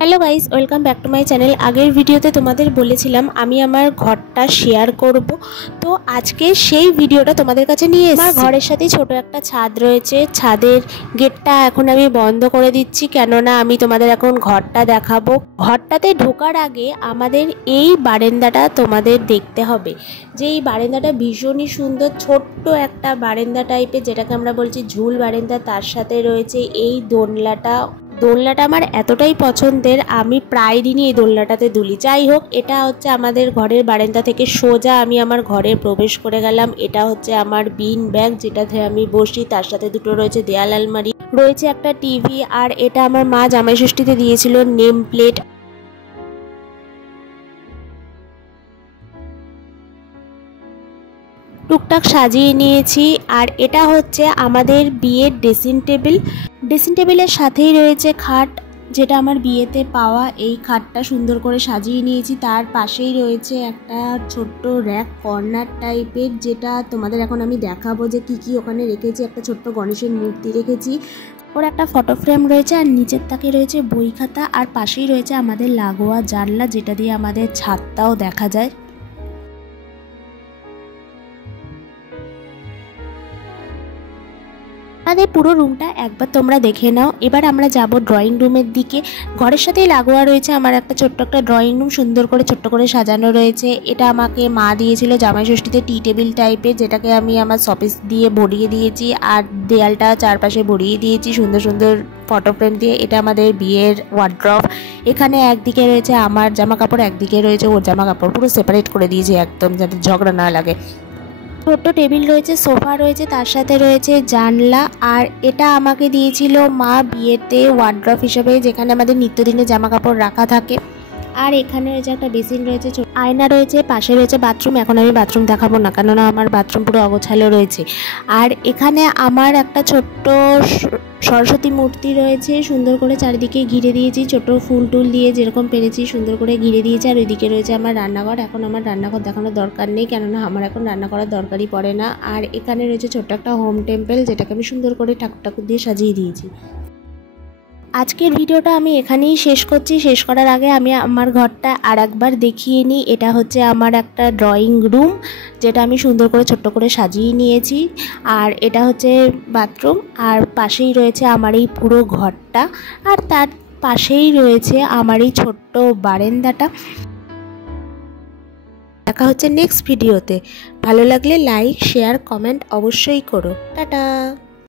Hello guys, welcome back to my channel. আগের ভিডিওতে তোমাদের বলেছিলাম আমি আমার ঘরটা শেয়ার করব, তো আজকে সেই ভিডিওটা তোমাদের কাছে নিয়ে এসেছি। আমার ঘরের সাথে ছোট একটা ছাদ রয়েছে, ছাদের গেটটা এখন আমি বন্ধ করে দিচ্ছি, কেননা আমি তোমাদের এখন ঘরটা দেখাবো। ঘরটাতে ঢোকার আগে আমাদের এই বারান্দাটা তোমাদের দেখতে হবে, যে এই বারান্দাটা ভীষণই সুন্দর, ছোট্ট একটা বারান্দা টাইপের, যেটাকে আমরা বলছি ঝুল বারান্দা। তার সাথে রয়েছে এই দোলনাটা আমার এতটাই পছন্দের, আমি প্রায় দিনই এই দোলনাটাতে দুলি। যাই হোক, এটা হচ্ছে আমাদের ঘরের বারান্দা থেকে সোজা আমি আমার ঘরে প্রবেশ করে গেলাম। এটা হচ্ছে আমার বিন ব্যাগ, যেটাতে আমি বসি। তার সাথে দুটো রয়েছে দেয়াল আলমারি, রয়েছে একটা টিভি, আর এটা আমার মা জামাই ষষ্ঠীতে দিয়েছিল নেম প্লেট। টুকটাক সাজিয়ে নিয়েছি। আর এটা হচ্ছে আমাদের বিয়ের ড্রেসিং টেবিল। ড্রেসিং টেবিলের সাথেই রয়েছে খাট, যেটা আমার বিয়েতে পাওয়া। এই খাটটা সুন্দর করে সাজিয়ে নিয়েছি। তার পাশেই রয়েছে একটা ছোট্ট র্যাক কর্নার টাইপের, যেটা তোমাদের এখন আমি দেখাবো যে কি ওখানে রেখেছি। একটা ছোট্ট গণেশের মূর্তি রেখেছি, ওর একটা ফটো ফ্রেম রয়েছে, আর নিচের তাকে রয়েছে বই খাতা, আর পাশেই রয়েছে আমাদের লাগোয়া জানলা, যেটা দিয়ে আমাদের ছাদটাও দেখা যায়। আমাদের পুরো রুমটা একবার তোমরা দেখে নাও। এবার আমরা যাব ড্রয়িং রুমের দিকে। ঘরের সাথেই লাগোয়া রয়েছে আমার একটা ছোট্ট একটা ড্রয়িং রুম, সুন্দর করে ছোট্ট করে সাজানো রয়েছে। এটা আমাকে মা দিয়েছিল জামাই ষষ্ঠীতে, টি টেবিল টাইপের, যেটাকে আমি আমার শপিস দিয়ে ভরিয়ে দিয়েছি, আর দেয়ালটা চারপাশে ভরিয়ে দিয়েছি সুন্দর সুন্দর ফটো ফ্রেম দিয়ে। এটা আমাদের বিয়ের ওয়ার্ড্রপ। এখানে একদিকে রয়েছে আমার জামা কাপড়, একদিকে রয়েছে ওর জামা কাপড়, পুরো সেপারেট করে দিয়েছি একদম, যাতে ঝগড়া না লাগে। ছোট্ট টেবিল রয়েছে, সোফা রয়েছে, তার সাথে রয়েছে জানলা। আর এটা আমাকে দিয়েছিল মা বিয়েতে ওয়ার্ড্রপ হিসেবে, যেখানে আমাদের নিত্যদিনের জামা কাপড় রাখা থাকে। আর এখানে রয়েছে একটা বেসিন রয়েছে, আয়না রয়েছে, পাশে রয়েছে বাথরুম। এখন আমি বাথরুম দেখাবো না, কেননা আমার বাথরুম পুরো অগোছালো রয়েছে। আর এখানে আমার একটা ছোট্ট সরস্বতী মূর্তি রয়েছে, সুন্দর করে চারিদিকে ঘিরে দিয়েছি, ছোট ফুল টুল দিয়ে যেরকম পেরেছি সুন্দর করে ঘিরে দিয়েছি। আর ওইদিকে রয়েছে আমার রান্নাঘর। এখন আমার রান্নাঘর দেখানোর দরকার নেই, কেননা আমার এখন রান্না করার দরকারই পড়ে না। আর এখানে রয়েছে ছোট্ট একটা হোম টেম্পল, যেটাকে আমি সুন্দর করে ঠাকুর দিয়ে সাজিয়ে দিয়েছি। আজকের ভিডিওটা আমি এখানেই শেষ করছি। শেষ করার আগে আমি আমার ঘরটা আর একবার দেখিয়ে নিই। এটা হচ্ছে আমার একটা ড্রয়িং রুম, যেটা আমি সুন্দর করে ছোট্ট করে সাজিয়ে নিয়েছি। আর এটা হচ্ছে বাথরুম, আর পাশেই রয়েছে আমার এই পুরো ঘরটা, আর তার পাশেই রয়েছে আমার এই ছোট্ট বারান্দাটা। দেখা হচ্ছে নেক্সট ভিডিওতে। ভালো লাগলে লাইক, শেয়ার, কমেন্ট অবশ্যই করো। টাটা।